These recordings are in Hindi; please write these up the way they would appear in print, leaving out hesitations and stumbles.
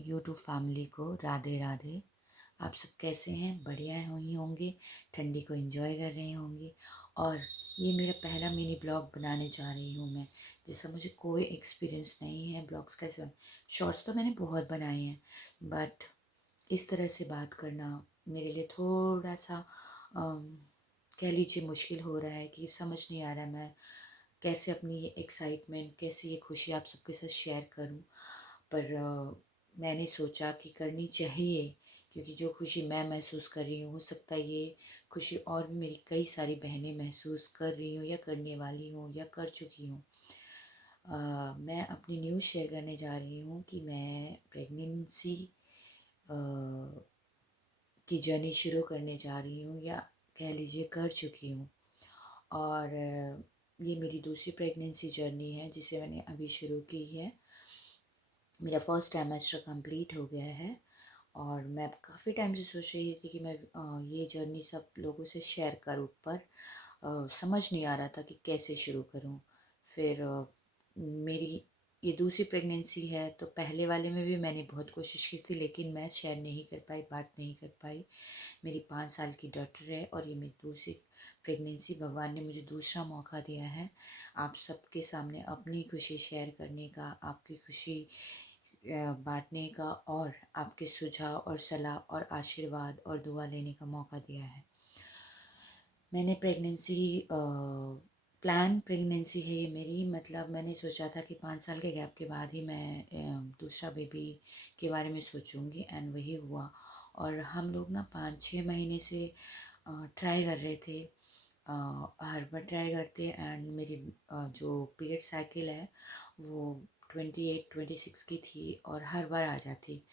यूट्यूब फैमिली को राधे राधे। आप सब कैसे हैं? बढ़िया ही होंगे, ठंडी को एंजॉय कर रहे होंगे। और ये मेरा पहला मिनी ब्लॉग बनाने जा रही हूँ मैं, जिसका मुझे कोई एक्सपीरियंस नहीं है। ब्लॉग्स कैसे शॉर्ट्स तो मैंने बहुत बनाए हैं, बट इस तरह से बात करना मेरे लिए थोड़ा सा कह लीजिए मुश्किल हो रहा है कि समझ नहीं आ रहा मैं कैसे अपनी ये एक्साइटमेंट, कैसे ये खुशी आप सबके साथ शेयर करूं। पर मैंने सोचा कि करनी चाहिए, क्योंकि जो खुशी मैं महसूस कर रही हूँ, हो सकता है ये खुशी और भी मेरी कई सारी बहनें महसूस कर रही हूँ या करने वाली हूँ या कर चुकी हूँ। मैं अपनी न्यूज़ शेयर करने जा रही हूँ कि मैं प्रेगनेंसी की जर्नी शुरू करने जा रही हूँ, या कह लीजिए कर चुकी हूँ। और ये मेरी दूसरी प्रेगनेंसी जर्नी है जिसे मैंने अभी शुरू की है। मेरा फर्स्ट ट्राइमेस्टर कंप्लीट हो गया है और मैं काफ़ी टाइम से सोच रही थी कि मैं ये जर्नी सब लोगों से शेयर करूँ, पर समझ नहीं आ रहा था कि कैसे शुरू करूँ। फिर मेरी ये दूसरी प्रेगनेंसी है, तो पहले वाले में भी मैंने बहुत कोशिश की थी, लेकिन मैं शेयर नहीं कर पाई, बात नहीं कर पाई। मेरी 5 साल की डॉटर है और ये मेरी दूसरी प्रेगनेंसी, भगवान ने मुझे दूसरा मौका दिया है आप सबके सामने अपनी खुशी शेयर करने का, आपकी खुशी बांटने का, और आपके सुझाव और सलाह और आशीर्वाद और दुआ लेने का मौका दिया है। मैंने प्रेगनेंसी प्लान प्रेगनेंसी है ये मेरी, मतलब मैंने सोचा था कि 5 साल के गैप के बाद ही मैं दूसरा बेबी के बारे में सोचूंगी, एंड वही हुआ। और हम लोग ना 5-6 महीने से ट्राई कर रहे थे, हर बार ट्राई करते, एंड मेरी जो पीरियड साइकिल है वो 28-26 की थी और हर बार आ जाती।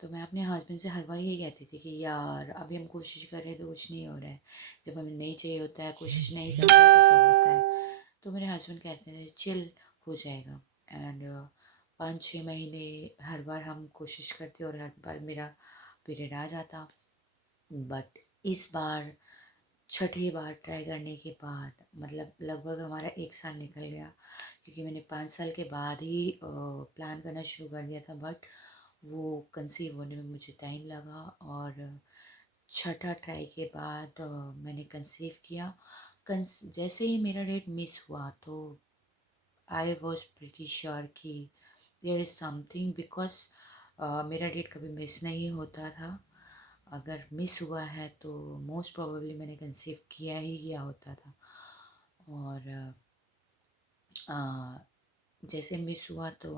तो मैं अपने हस्बैंड से हर बार यही कहती थी कि यार अभी हम कोशिश कर रहे हैं तो कुछ नहीं हो रहा है, जब हमें नहीं चाहिए होता है, कोशिश नहीं करते हैं तो सब होता है। तो मेरे हस्बैंड कहते थे चिल, हो जाएगा। एंड 5-6 महीने हर बार हम कोशिश करते और हर बार मेरा पीरियड आ जाता। बट इस बार छठी बार ट्राई करने के बाद, मतलब लगभग हमारा 1 साल निकल गया, क्योंकि मैंने 5 साल के बाद ही प्लान करना शुरू कर दिया था। बट वो कंसीव होने में मुझे टाइम लगा, और छठा ट्राई के बाद मैंने कंसीव किया। जैसे ही मेरा डेट मिस हुआ तो आई वॉज प्रिटी श्योर कि देयर इज़ समथिंग, बिकॉज मेरा डेट कभी मिस नहीं होता था। अगर मिस हुआ है तो मोस्ट प्रोबेबली मैंने कंसीव किया ही किया होता था। और जैसे मिस हुआ तो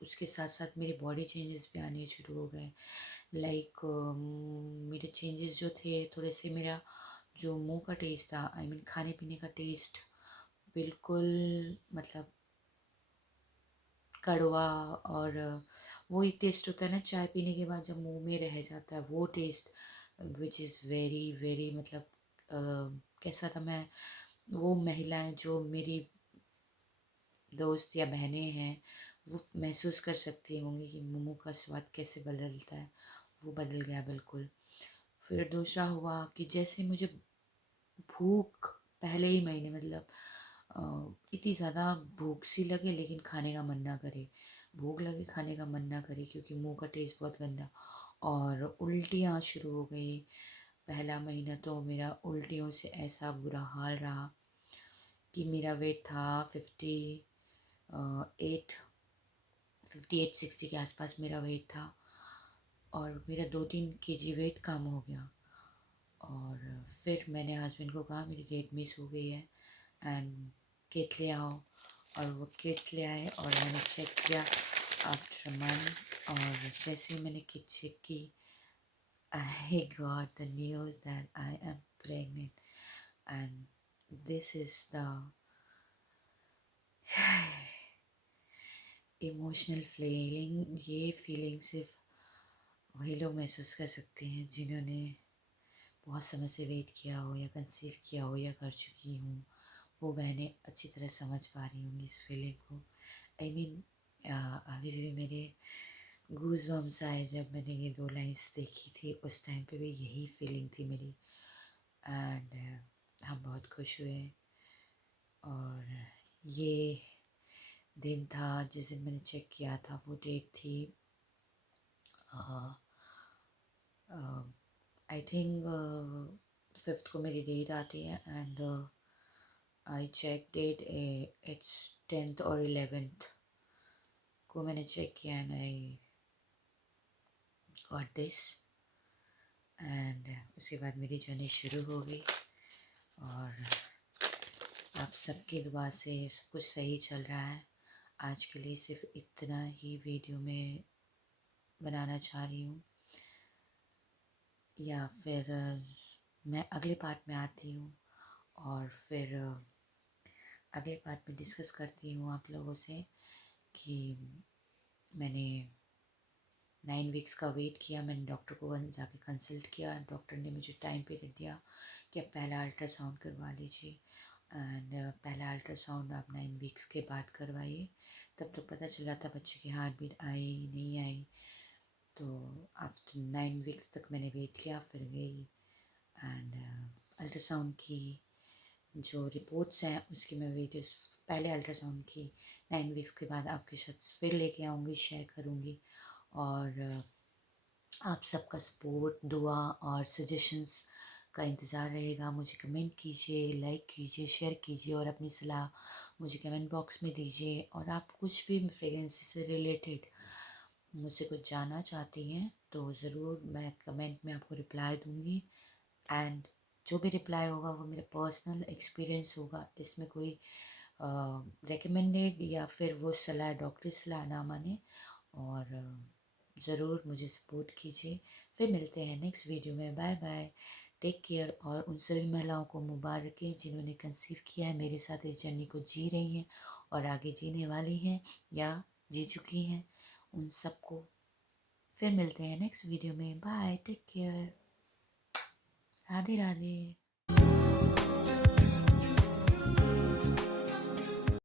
उसके साथ साथ मेरी बॉडी चेंजेस भी आने शुरू हो गए। लाइक मेरे चेंजेस जो थे थोड़े से, मेरा जो मुंह का टेस्ट था, आई मीन खाने पीने का टेस्ट, बिल्कुल मतलब कड़वा, और वही टेस्ट होता है ना चाय पीने के बाद जब मुंह में रह जाता है वो test, which is very very, मतलब कैसा था मैं, वो महिलाएं जो मेरी दोस्त या बहनें हैं वो महसूस कर सकती होंगी कि मोमो का स्वाद कैसे बदलता है। वो बदल गया बिल्कुल। फिर दूसरा हुआ कि जैसे मुझे भूख पहले ही महीने, मतलब इतनी ज़्यादा भूख सी लगे लेकिन खाने का मन ना करे, भूख लगे खाने का मन ना करे, क्योंकि मुंह का टेस्ट बहुत गंदा, और उल्टियाँ शुरू हो गई। पहला महीना तो मेरा उल्टियों से ऐसा बुरा हाल रहा कि मेरा वेट था 58 के आसपास मेरा वेट था, और मेरा 2-3 kg वेट कम हो गया। और फिर मैंने हस्बैंड को कहा मेरी डेट मिस हो गई है, एंड किट ले आओ। और वो किट ले आए और मैंने चेक किया आफ्टर मंथ, और जैसे ही मैंने किट चेक की, I got the news that I am pregnant. And this is the emotional feeling. ये फीलिंग सिर्फ वही लोग महसूस कर सकते हैं जिन्होंने बहुत समय से वेट किया हो, या कंसीव किया हो, या कर चुकी हूँ। वो बहनें अच्छी तरह समझ पा रही होंगी इस फीलिंग को। आई मीन अभी भी मेरे गूज बम्स आए जब मैंने ये 2 लाइन्स देखी थी, उस टाइम पे भी यही फीलिंग थी मेरी। एंड हम बहुत खुश हुए। और ये दिन था जिस दिन मैंने चेक किया था, वो डेट थी आई थिंक 5th को मेरी डेट आती है and I check date, it's 10th और 11th को मैंने चेक किया and I got this. And उसके बाद मेरी जर्नी शुरू हो गई और आप सबकी दुआ से सब कुछ सही चल रहा है। आज के लिए सिर्फ इतना ही वीडियो में बनाना चाह रही हूँ, या फिर मैं अगले पार्ट में आती हूँ और फिर अगले पार्ट में डिस्कस करती हूँ आप लोगों से कि मैंने 9 वीक्स का वेट किया। मैंने डॉक्टर को जाके कंसल्ट किया। डॉक्टर ने मुझे टाइम पीरियड दिया कि आप पहला अल्ट्रासाउंड करवा लीजिए एंड पहला अल्ट्रासाउंड आप 9 वीक्स के बाद करवाइए। तब तो पता चला था बच्चे की हार्ट बीट आई नहीं आई। तो आफ्टर 9 वीक्स तक मैंने वेट किया, फिर गई एंड अल्ट्रासाउंड की जो रिपोर्ट्स हैं उसकी मैं वीडियोस पहले अल्ट्रासाउंड की 9 वीक्स के बाद आपके साथ फिर लेके आऊँगी, शेयर करूँगी। और आप सबका सपोर्ट, दुआ और सजेशंस का इंतज़ार रहेगा। मुझे कमेंट कीजिए, लाइक कीजिए, शेयर कीजिए और अपनी सलाह मुझे कमेंट बॉक्स में दीजिए। और आप कुछ भी प्रेगनेंसी से रिलेटेड मुझसे कुछ जानना चाहती हैं तो ज़रूर मैं कमेंट में आपको रिप्लाई दूँगी। एंड जो भी रिप्लाई होगा वो मेरा पर्सनल एक्सपीरियंस होगा। इसमें कोई रिकमेंडेड या फिर वो सलाह डॉक्टरी सलाह ना माने। और ज़रूर मुझे सपोर्ट कीजिए। फिर मिलते हैं नेक्स्ट वीडियो में। Bye bye, take care. और उन सभी महिलाओं को मुबारकें जिन्होंने कंसीव किया है, मेरे साथ इस जर्नी को जी रही हैं और आगे जीने वाली हैं या जी चुकी हैं। उन सबको फिर मिलते हैं नेक्स्ट वीडियो में। Bye, take care, Radhe Radhe.